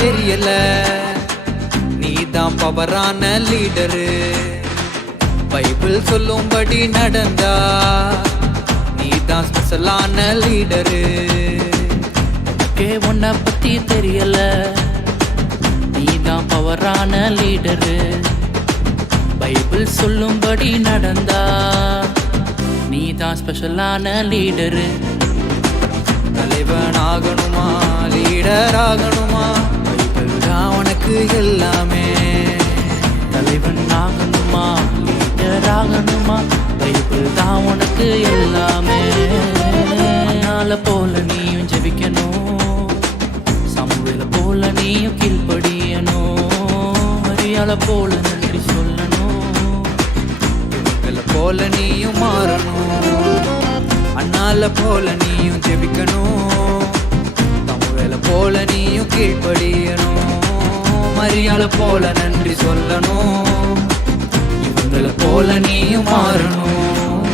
தெரியல, நீதான் பவரான leader. Bible சொல்லும்படி நடந்தா நீதான் ஸ்பெஷலான லீடரு. எனக்கே உன்னை பத்தி தெரியல, நீதான் பவரான லீடரு. பைபிள் சொல்லும்படி நடந்தா நீதான் ஸ்பெஷலான லீடரு. தலைவன் ஆகணுமா, லீடர் ஆகணுமா, பைபிள் தான் உனக்கு எல்லாமே. தலைவன் ஆகணுமா, லீடர் ஆகணுமா, பைபிள் தான் உனக்கு எல்லாமே. ஆள போல நீயும் ஜெபிக்கணும், சமூகல போல நீயும் கீழ்ப்படியணும். மரியாள போல நன்றி சொல்லணும், இவங்கள போல நீயும் மாறணும். அண்ணால போல நீயும் ஜெபிக்கணும், தமிழ போல நீயும் கீழ்ப்படியணும். மரியாள போல நன்றி சொல்லணும், இவங்கள போல நீயும் மாறணும்.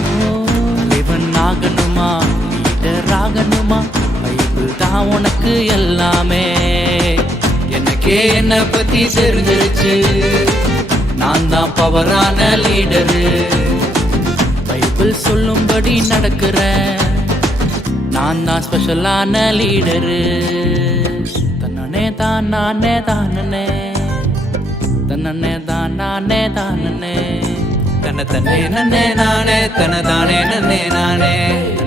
தலைவன் ஆகணுமா, லீடர் ஆகணுமா, பைபிள் தான் உனக்கு எல்லாமே. எனக்கே என்னை பத்தி தெரிஞ்சிருச்சு, நான் தான் பவரான லீடரு. பைபிள் சொல்லும்படி நடக்கிறேன், நான் தான் ஸ்பெஷலான லீடரு. தன்னே தான் நானே தானே, தன்னே தான் நானே தானே, தன்னை தன்னே நன்னே நானே, தன்னை தானே நன்னே நானே,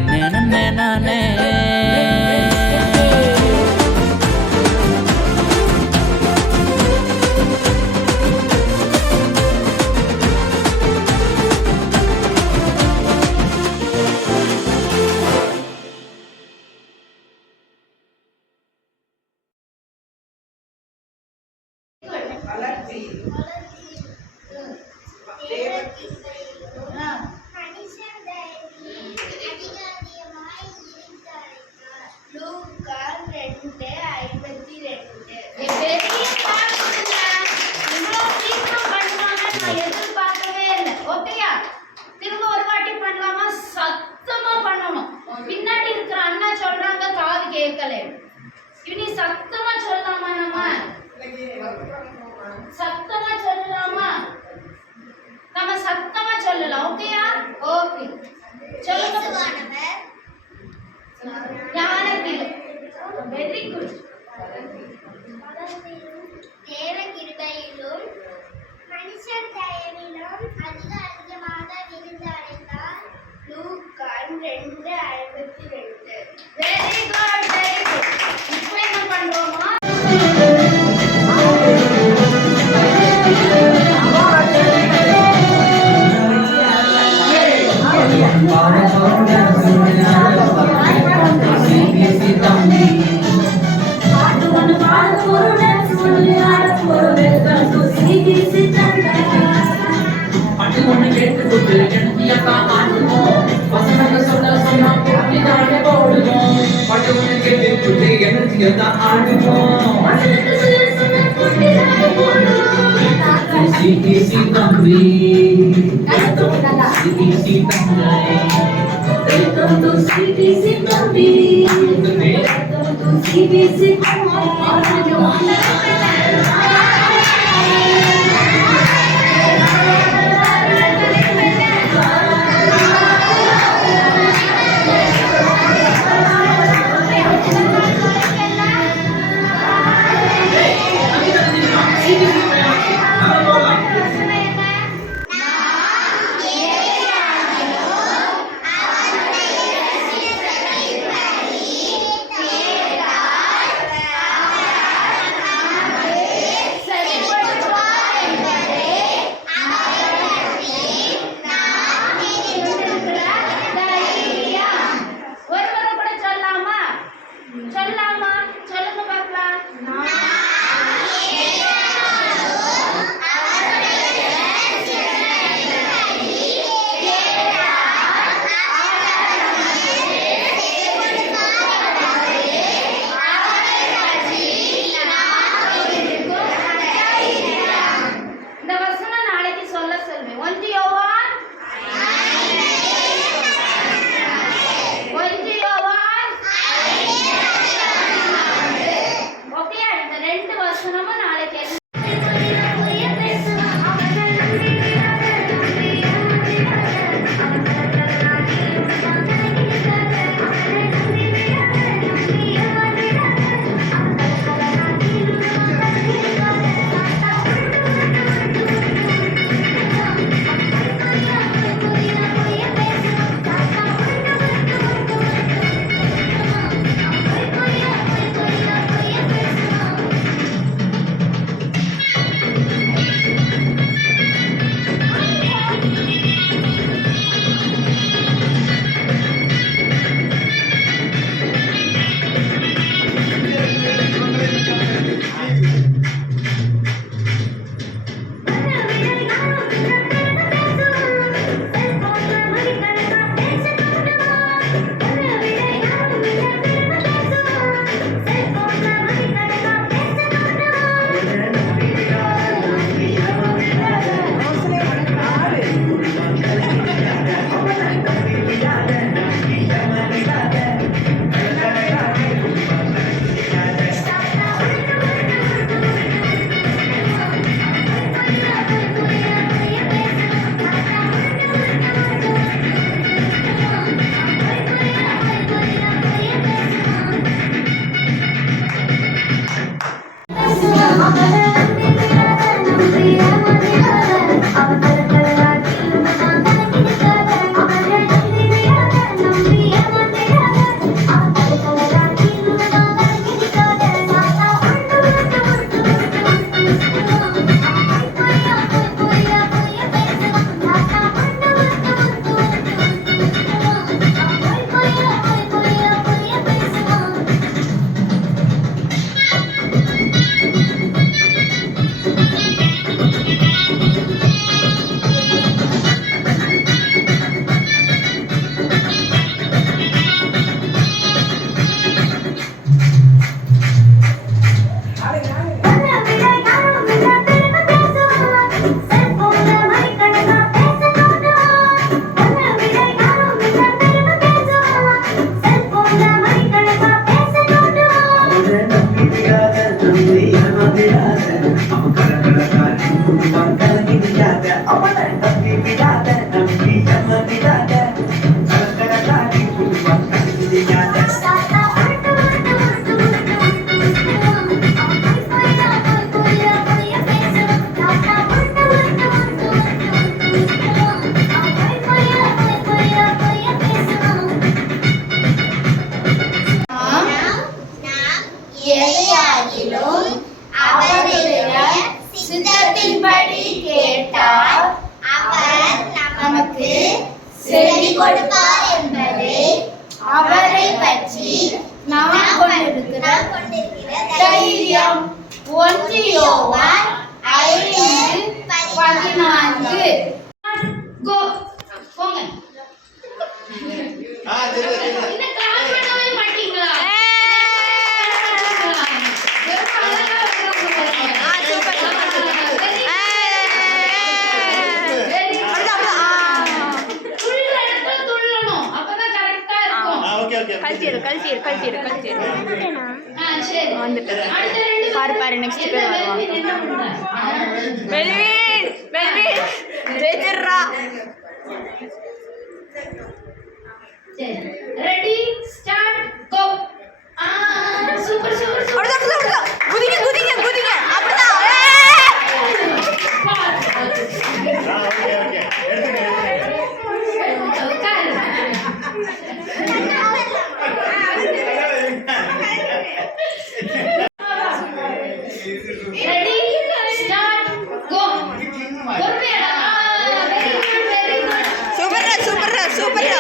தன்னே நன்னே நானே. பின்னாடி இருக்கிற அண்ணா சொல்றாங்க காது கேட்கல. இனி சத்தமா சொல்லலாமா? சத்தமா சொல்லலாமா? நம்ம சத்தமா சொல்லலாம். ஓகேயா? ஓகே சொல்லுங்க. ஞானத்தில் வெரி குட். தேவ கிருபையிலும் மனுஷர் தயவிலும் அதிகமாக விருந்தடைந்தார். லூக்கா 2:52. Very good, very good. இப்போ என்ன பண்றோமா? அவனை நம்பி விடாத நம்பி என்ன விடாத கலக்கடலாடி புதுவா கண்டியாத எதையாகிலும் அவருடைய சித்தத்தின்படி கேட்டால் அவர் நமக்கு செவி கொடுப்பார் என்பதை அவரை பற்றி நாம் கொண்டிருக்கிற தைரியம். 1 யோவான் 5:14. கோ போங்க. இன்னும் கிளாஸ் பண்ணவே மாட்டீங்களா? பாரு next pair ready start go. Super super super. குதிங்க குதிங்க குதிங்க அப்படிதான். Ready start go. பொறுமையா. Very good very good. சூப்பர்ரா சூப்பர்ரா சூப்பர்ரா.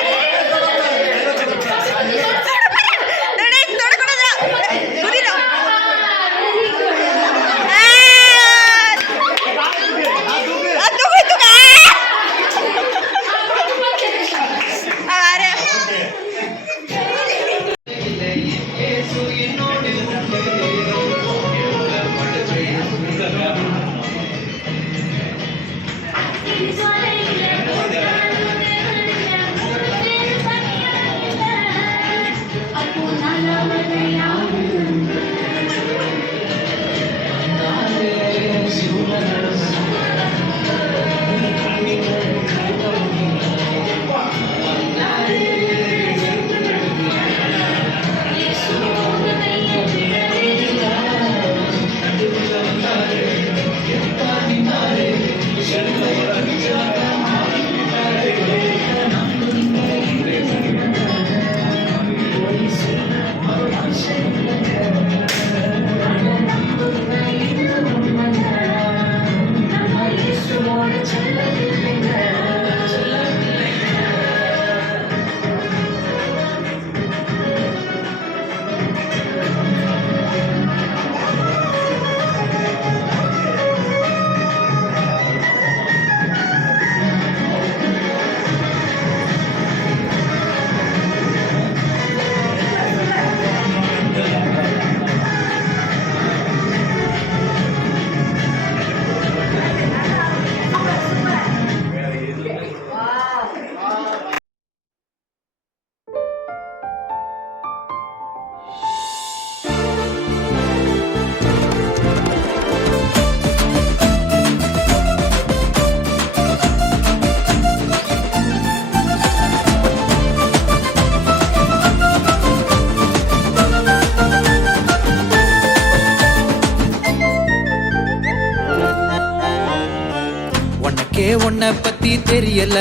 உன்னை பத்தி தெரியல,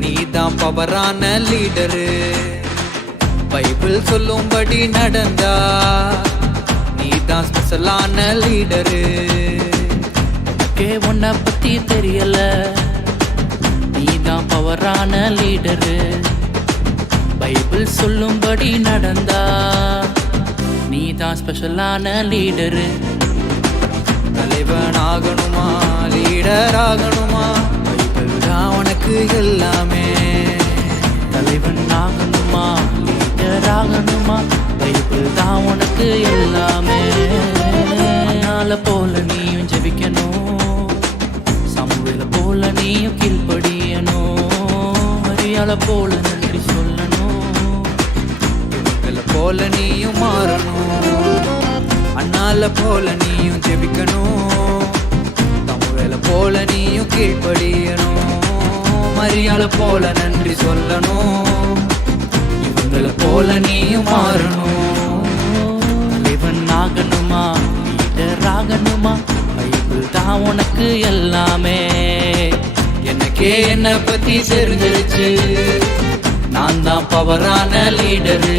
நீதான் பவரான லீடரு. பைபிள் சொல்லும்படி நடந்தா நீதான் ஸ்பெஷலான லீடரு. உனக்கே உன்னை பத்தி தெரியல, நீதான் பவரான லீடரு. பைபிள் சொல்லும்படி நடந்தா நீதான் ஸ்பெஷலான லீடரு. தலைவன் ஆகணுமா, லீடர் ஆகணுமா, பைபிள் தான் உனக்கு எல்லாமே. தலைவன் ஆகணுமா, லீடர் ஆகணுமா, பைபிள் தான் உனக்கு எல்லாமே. ஆளை போல நீயும் ஜெபிக்கணும், சமூகல போல நீயும் கீழ்ப்படியணும். மரியாதை போல நன்றி சொல்லணும், இவங்கள போல நீயும் மாறணும். அண்ணால போல நீயும் ஜெபிக்கணும், தமிழ போல நீயும் கீழ்ப்படியணும். மரியாதை போல நன்றி சொல்லணும். இவங்களை போல நீயும் மாறணும். தலைவன் ஆகணுமா லீடர் ஆகணுமா பைபிள் தான் உனக்கு எல்லாமே. எனக்கே என்னை பத்தி தெரிஞ்சிருச்சு, நான் தான் பவரான லீடரு.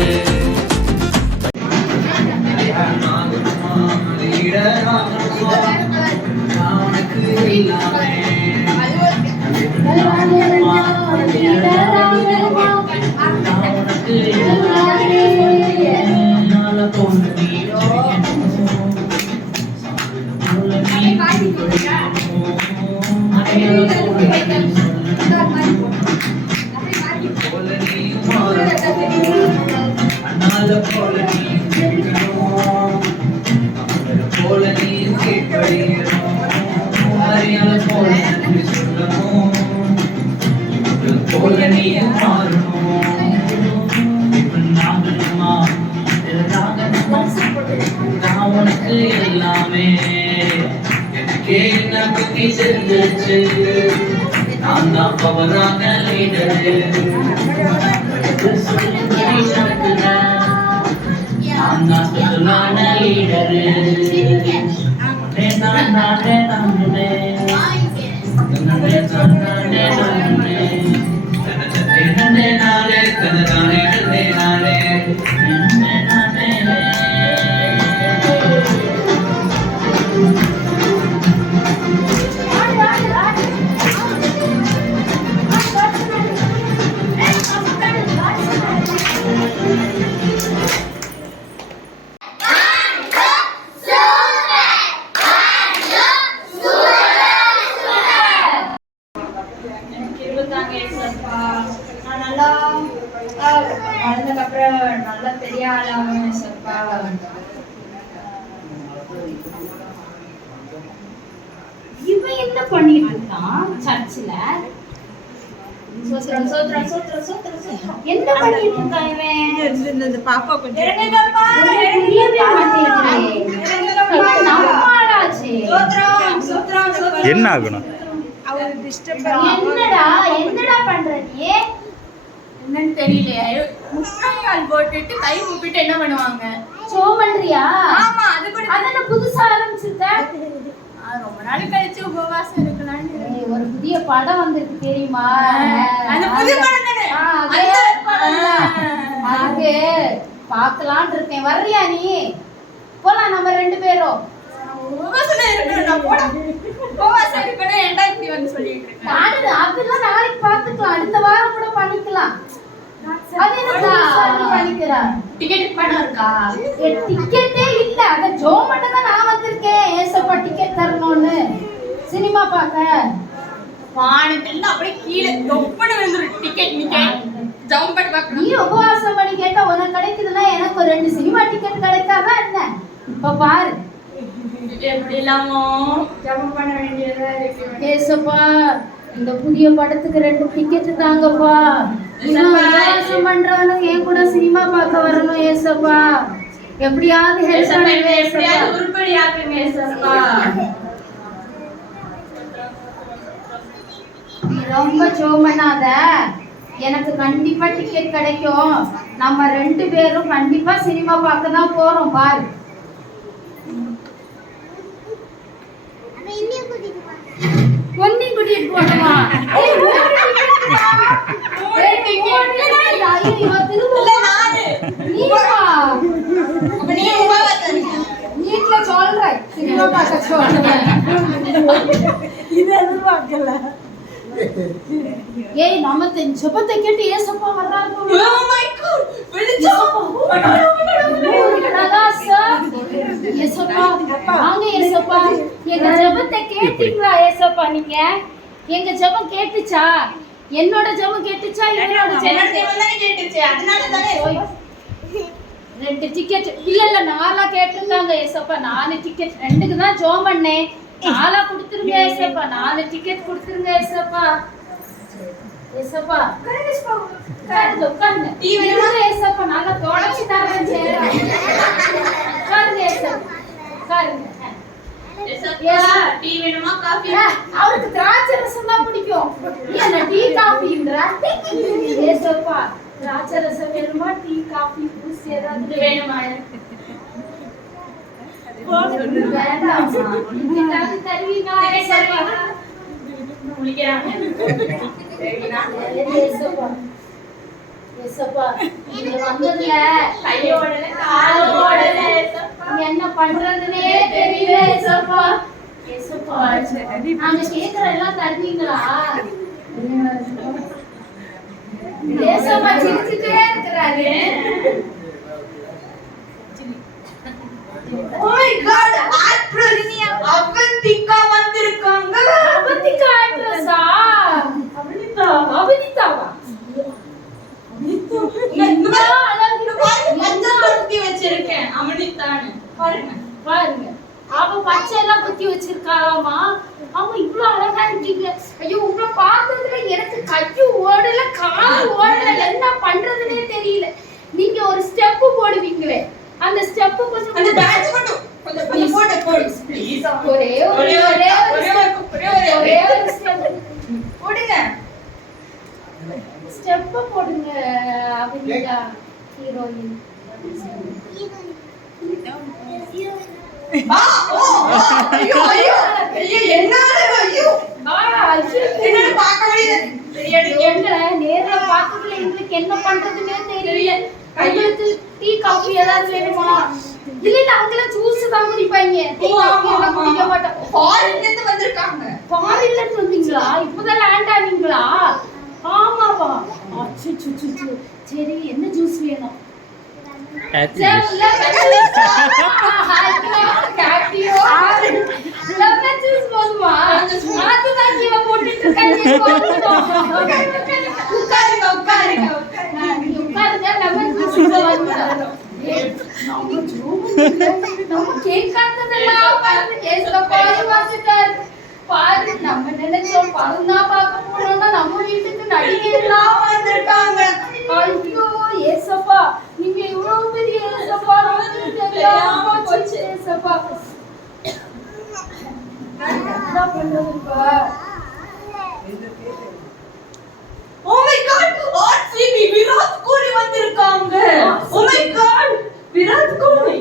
உனக்கு எல்லாமே. எனக்கே என்ன பத்தி தெரிஞ்சிருச்சு, நான் தான் பவரான லீடரு. நான் தான் ஸ்பெஷலான லீடரு. நான் நல்லா வளர்ந்ததுக்கப்புறம் நல்லா பெரிய ஆளாகும் சப்பா. இவன் என்ன பண்ணிட்டு இருக்கான் சர்ச்சில்? என்ன பண்ணிட்டு இருக்கான் இவன்? பாப்பா கொஞ்சம் என்ன ஆகணும்? என்னடா என்னடா பண்ற நீ? என்னன்னு தெரியலையே. முட்டாள் போட்டுட்டு கை கூப்பிட்டு என்ன பண்ணுவாங்க? சோ பண்றியா? ஆமா, அது கூட அத புதுசா ஆரம்பிச்சிருக்க. ரொம்ப நாள் கழிச்சு உபவாசம் இருக்கலாம்னு. ஒரு புதிய படம் வந்திருக்கு தெரியுமா? அந்த புதிய படம் தானே? அது பார்க்கலாம்னு இருக்கேன். வர்றியா நீ? போலாம் நம்ம 2 பேரும். உபவாசம் இருக்கணும். நான் போட உபவாசம் இருக்கணும். ஏன்டா இப்படி வந்து சொல்லிட்டு இருக்கேன்? அதெல்லாம் நாளைக்கு பார்த்துக்கலாம். அடுத்த வாரம் கூட பண்ணிக்கலாம். அது என்ன பண்ணிக்கிறா? டிக்கெட் பணம் இருக்கா? டிக்கெட்டே இல்ல. அத ஜோ மட்டும் தான் நான் வந்திருக்கேன். ஏசப்பா டிக்கெட் தரணும்னு சினிமா பார்க்க. வானத்துல அப்படியே கீழே தொப்பன விழுந்துரு டிக்கெட். ஜம்ப் பண்ணி பார்க்கணும். நீ உபவாசம் பண்ணி கேட்டா உனக்கு கிடைக்குதுன்னா எனக்கு ஒரு 2 சினிமா டிக்கெட் கிடைக்காதா என்ன? இப்ப பாரு எப்படி இல்லாமோ ஜம்ப் பண்ண வேண்டியதா இருக்கு. ஏசப்பா இந்த புதிய படத்துக்கு 2 டிக்கெட் தாங்கப்பா. உபவாசம் பண்றவனும் என் கூட சினிமா பார்க்க வரணும் ஏசப்பா. எப்படியாவது ஹெல்ப் பண்ணுங்க ஏசப்பா. உருப்படி ஆக்குங்க ஏசப்பா. ரொம்ப ஜோம் பண்ணாத. எனக்கு கண்டிப்பா டிக்கெட் கிடைக்கும். நம்ம 2 பேரும் கண்டிப்பா சினிமா பார்க்க தான் போறோம். பாரு ஒன்னி கூட்டிட்டு போணுமா? வீட்டுல சொல்றேன் சினிமா பார்க்க சொல்றேன். இது எதிர்பார்க்கல. ஏய் நம்ம ஜெபத்தை கேட்டு ஏசப்பா வர்றாரு. Oh my god, வெளிச்சம். ஏசப்பா வாங்க ஏசப்பா. எங்க ஜெபத்தை கேட்டீங்களா ஏசப்பா? நீங்க எங்க ஜெபம் கேட்டுச்சா? என்னோட ஜெபம் கேட்டுச்சா? என்னோட ஜெபம் தானே கேட்டுச்சு. அதனால தானே 2 டிக்கெட் இல்ல 4 கேட்டிருக்காங்க ஏசப்பா. 4 டிக்கெட் 2க்கு தான் ஜெபம் பண்ணேன். 4 கொடுத்துருங்க ஏசப்பா. 4 டிக்கெட் கொடுத்துருங்க ஏசப்பா. ஏசப்பா உட்காருங்க. டீ வேணுமா ஏசப்பா? நல்லா தொடச்சி தரேன். உட்காருங்க ஏசப்பா உட்காருங்க. ஏசப்பா டீ வேணுமா காபி? அவருக்கு திராட்சை ரசம் திராட்சை ரசம் வேணுமா டீ காஃபி பூஸ்ட் ஏதாவது வேணுமா? வேண்டாமா? நீங்க ஏதாவது தருவீங்களா? முடிக்கிறாங்க. ஏசப்பா ஏசப்பா நீங்க வந்ததுல கையோடல காலோடல நீங்க என்ன பண்றதுன்னே தெரியல ஏசப்பா. ஏசப்பா நாங்க கேக்குற எல்லாம் தருவீங்களா? ஏசப்பா சிரிச்சுட்டே இருக்கிறாரு. Oh my god, actress Avantika வந்திருக்காங்க. அவந்திகா ஆக்ட்ரஸா? அவனிதாவா? வச்சிருக்கேன் அவனிதான்னு பாருங்க. பாருங்க அவ பச்சை எல்லாம் குத்தி வச்சிருக்காளாமா. அவங்க இவ்வளவு அழகா இருக்கீங்க. ஐயோ உங்களை பார்த்ததுல எனக்கு கையு ஓடல கால் ஓடல என்ன பண்றதுன்னே தெரியல. நீங்க ஒரு ஸ்டெப் போடுவீங்களே அந்த ஸ்டெப் கொஞ்சம் அந்த டான்ஸ் மட்டும் கொஞ்சம் போடு ப்ளீஸ். ஒரே ஒரு ஸ்டெப் போடுங்க. ஸ்டெப் போடுங்க. அவனிதா ஹீரோயின். ஐயோ ஐயோ ஐயோ என்னால ஐயோ என்னால பார்க்க முடியல. எங்களை நேர்ல பார்த்ததுல எங்களுக்கு என்ன பண்றதுன்னே தெரியல. உங்களுக்கு டீ காஃபி ஏதாவது வேணுமா? இல்ல அவங்கள ஜூஸ் தான் குடிப்பாங்க. டீ காஃபி எல்லாம் குடிக்க மாட்டாங்க. ஃபாரின்ல இருந்து வந்திருக்காங்க. ஃபாரின்ல இருந்து வந்தீங்களா? இப்பதான் லேண்ட் ஆவீங்களா? ஆமாவா? சரி என்ன ஜூஸ் வேணும்? லெமன் ஜூஸ் போதுமா? அதுதான் கீழே போட்டுட்டு இருக்காங்க. உட்காருங்க உட்காருங்க உட்காருங்க லெமன் ஜூஸ் வருங்க. நம்ம கேட்காததெல்லாம் பாரு. நம்ம நினைச்சோம் படம் தான் பார்க்க போனோம்னா நம்ம வீட்டுக்கு நடிகை எல்லாம் வந்திருக்காங்க. ஐயோ ஏசப்பா நீங்க இவ்வளவு பெரிய ஏசப்பா தெரியாம போச்சு ஏசப்பா. என்ன பண்றதுப்பா? Oh my god, RCB Virat Kohli வந்திருக்காங்க. Oh my god, Virat Kohli.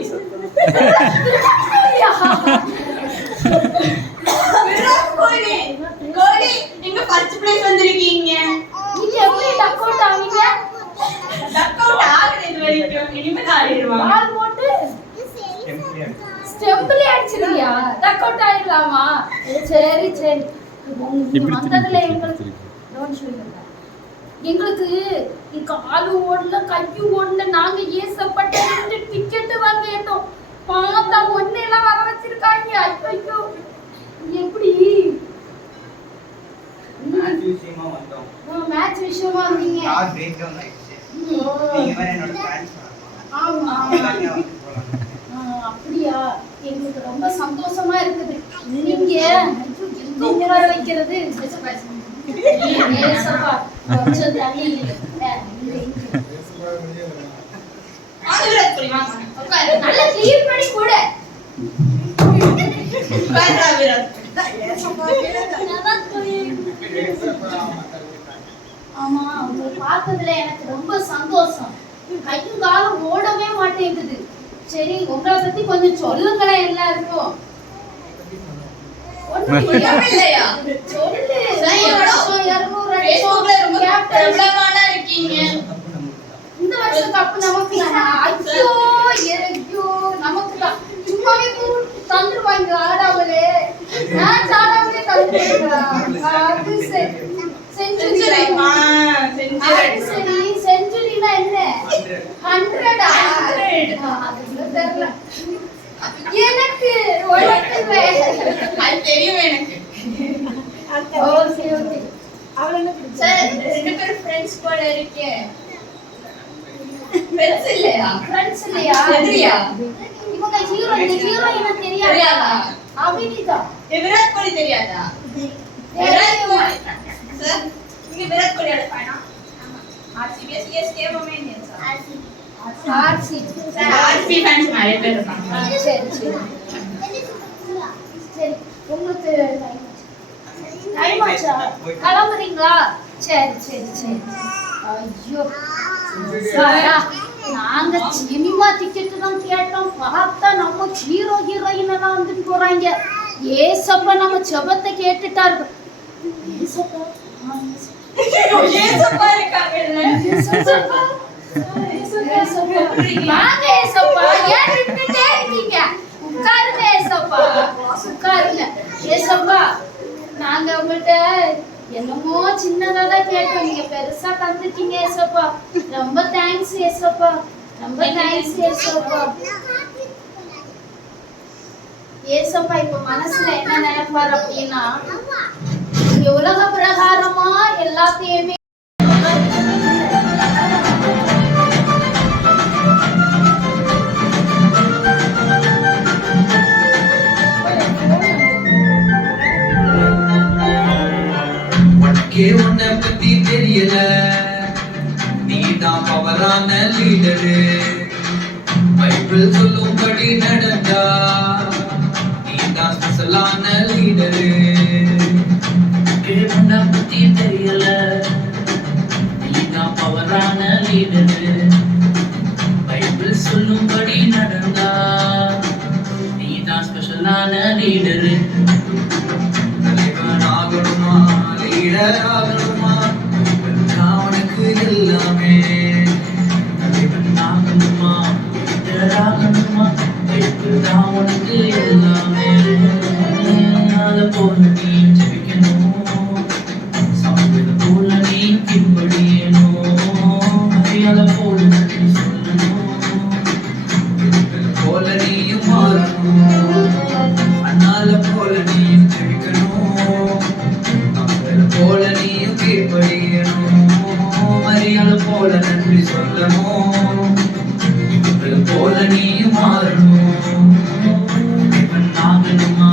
Virat Kohli. கோலி நீங்க ஃபர்ஸ்ட் பிளேஸ் வந்திருக்கீங்க. நீங்க எப்படி டக் அவுட் ஆவீங்க? டக் அவுட் ஆகல இது வரைக்கும். இனிமே தான் ஆயிடுவாங்க. பால் போட்டு ஸ்டெம்பிளே அடிச்சிருக்கியா? Duck out ஆயிடலாமா? சரி சரி. நீங்க வந்ததுல எங்களுக்கு காலு ஓடல கையு ஓடல. நாங்க ஏசப்பட்ட டிக்கெட் வாங்கி கேட்டோம். பார்த்தா ஒண்ணு எல்லாம் வர வச்சிருக்காங்க. ஐயோ எப்படி மேட்ச் விஷயமா வந்தீங்க? ஆமா அப்படியா? எங்களுக்கு ரொம்ப சந்தோஷமா இருக்குது. நீங்க எங்க உட்கார வைக்கிறது? ஏசப்பா கொஞ்சம் தள்ளி விராட் கோலி வாங்க. உட்காரு. நல்ல கிளீன் பண்ணி கூட. உட்காருடா விராட். ஆமா உங்களை பார்த்ததுல எனக்கு ரொம்ப சந்தோஷம். கையும் காலும் ஓடவே மாட்டேங்குது. சரி உங்களை பத்தி கொஞ்சம் சொல்லுங்களேன் எல்லாருக்கும். இல்லையா? சொல்லு. சரி, எவ்வளோ? 200 Facebookல ரொம்ப கேப்டன். பிரபலமான இருக்கீங்க. இந்த வருஷம் கப்பு நமக்கு தானா? ஐயோ ஐயோ நமக்கு தான். சும்மாவே தந்துருவாங்க ஆடாமலே. மேட்ச் ஆடாமலே தந்துருவாங்களா? அது சரி. செஞ்சுரி. அது சரி செஞ்சுரினா என்ன? 100 அது தெரியல எனக்கு. அது தெரியும் எனக்கு. Okay okay. சார் ரெண்டு பேரும் ஃப்ரெண்ட்ஸ் போல இருக்கே. ஃப்ரெண்ட்ஸ் இல்லையா? ஃப்ரெண்ட்ஸ் இல்லையா? எதிரியா? இவங்க ஹீரோயினா தெரியாதா? அபினிதா. விராட் கோலி தெரியாதா? விராட் கோலி சார் நீங்க விராட் கோலியோட ஃபேனா? ஆமா. RCB CSK Indians. RC. Sir RCB fans நிறைய பேர் இருக்காங்க. சரி சரி சரி. உங்களுக்கு டைம் ஆச்சா? கிளம்புறீங்களா? சரி சரி சரி ஐயோ சாரா, நாங்க சினிமா டிக்கெட் தான் கேட்டோம், பார்த்தா நம்ம ஹீரோ ஹீரோயின் எல்லாம் வந்துட்டு போறாங்க. ஏசப்பா நம்ம ஜெபத்தை கேட்டுட்டாரு. ஏசப்பா ஏசப்பா இருக்காங்கல்ல. ஏசப்பா வாங்க ஏசப்பா, ஏன் நின்னுட்டே இருக்கீங்க? உட்காருங்க ஏசப்பா, உட்காருங்க ஏசப்பா. நாங்க உங்கள்கிட்ட என்னமோ சின்னதான் கேட்டோம், நீங்க பெருசா தந்துட்டீங்க ஏசப்பா. ரொம்ப தேங்க்ஸ் ஏசப்பா, ரொம்ப தேங்க்ஸ் ஏசப்பா. ஏசப்பா இப்ப மனசுல என்ன நினைப்பாரு அப்படின்னா, இங்க உலக பிரகாரமா எல்லாத்தையுமே உனக்கே உன்னை பத்தி தெரியல, நீதான் பவரான லீடரு. பைபிள் சொல்லும்படி நடந்தா நீதான் ஸ்பெஷலான லீடரு. உன்னை பத்தி தெரியல, நீதான் பவரான லீடரு. பைபிள் சொல்லும்படி நடந்தா நீதான் ஸ்பெஷலான லீடரு. தலைவன் ஆகணுமா, லீடர் ஆகணுமா, நான் உனக்கு எல்லாமே. தலைவன் ஆகணுமா, லீடர் ஆகணுமா, பைபிள் தான் உனக்கு எல்லாமே. அதை போல நீ ஜெபிக்கணும், சாப்பிட போல நீ பின்படியணும். அதை போல நீ சொல்லணும், போல நீயும் மாறணும், அண்ணால போல நீயும் ஜெபிக்கணும், அவங்கள போல நீயும் கீழ்ப்படியணும், மரியாத போல நன்றி சொல்லணும், இவங்கள போல நீயும் மாறணும். இவன் ஆகணுமா,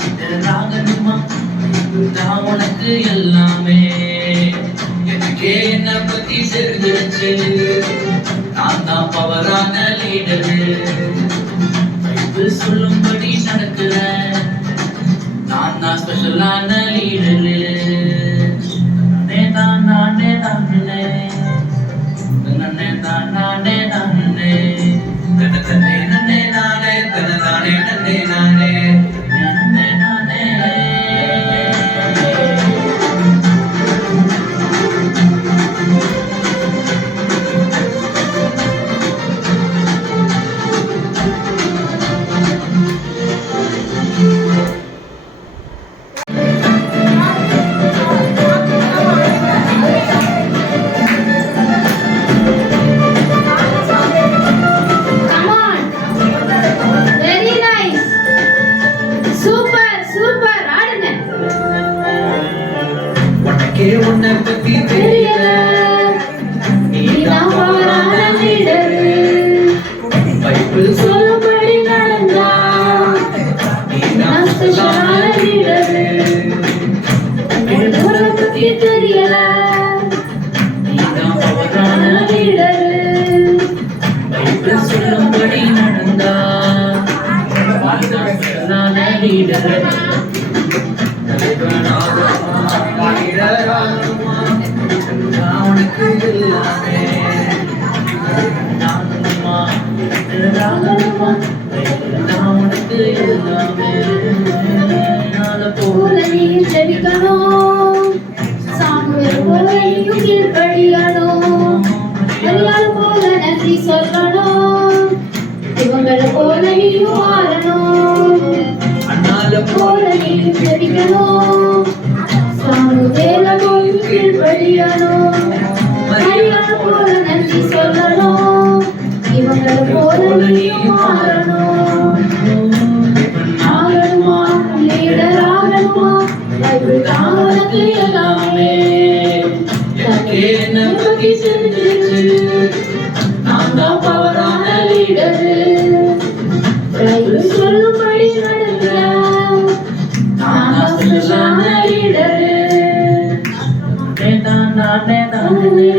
லீடர் ஆகணுமா, பைபிள் தான் உனக்கு எல்லாமே. எனக்கே என்னை பத்தி தெரிஞ்சிருச்சு, நான் தான் பவரான லீடரு. பைபிள் சொல்லும்படி நடக்கிறேன், நான் தான் ஸ்பெஷலான லீடரு. நானே தான் நானே தானே, நானே தான் நானே தானே, தனே நன்னே நானே, தனதானே நன்னே நானே. நானே நானே. come on, very nice, super super, ஆடுங்க. உனக்கே உன்னை பத்தி தெரியல, நீதான் பவரான லீடரு. பைபிள் சொல்லும்படி நடந்தா நீதான் ஸ்பெஷலான லீடரு. உன்னை பத்தி தெரியல, நீதான் பவரான லீடரு. பைபிள் சொல்லும்படி நடந்தா நீதான் ஸ்பெஷலான லீடரு. தலைவன் ஆகணுமா, லீடர் ஆகணுமா, நான் உனக்கு எல்லாமே. ஆகணுமா, லீடர் ஆகணுமா, பைபிள் தான் உனக்கு எல்லாமே. அதை போல போல நீயும் ஜெபிக்கணும், சாமுவேல் போல நீயும் கீழ்ப்படியணும், மரியாள் போல நன்றி சொல்லணும், இவங்கள போல நீயும் மாறணும். அண்ணால போல நீயும் ஜெபிக்கணும், சாமுவேல போல கீழ்ப்படியணும், மரியாள் போல நன்றி சொல்லணும், இவங்கள போல நீயும் மாறணும். ஆகணுமா, லீடர் ஆகணுமா, பைபிள் தான் உனக்கு எல்லாமே. எனக்கே என்னை பத்தி தெரிஞ்சிருச்சு, நான் தான் பவரான லீடரு. பைபிள் சொல்லும்படி நடக்கிற நான் தான் ஸ்பெஷலான லீடரு. நானே தான் நானே தானே.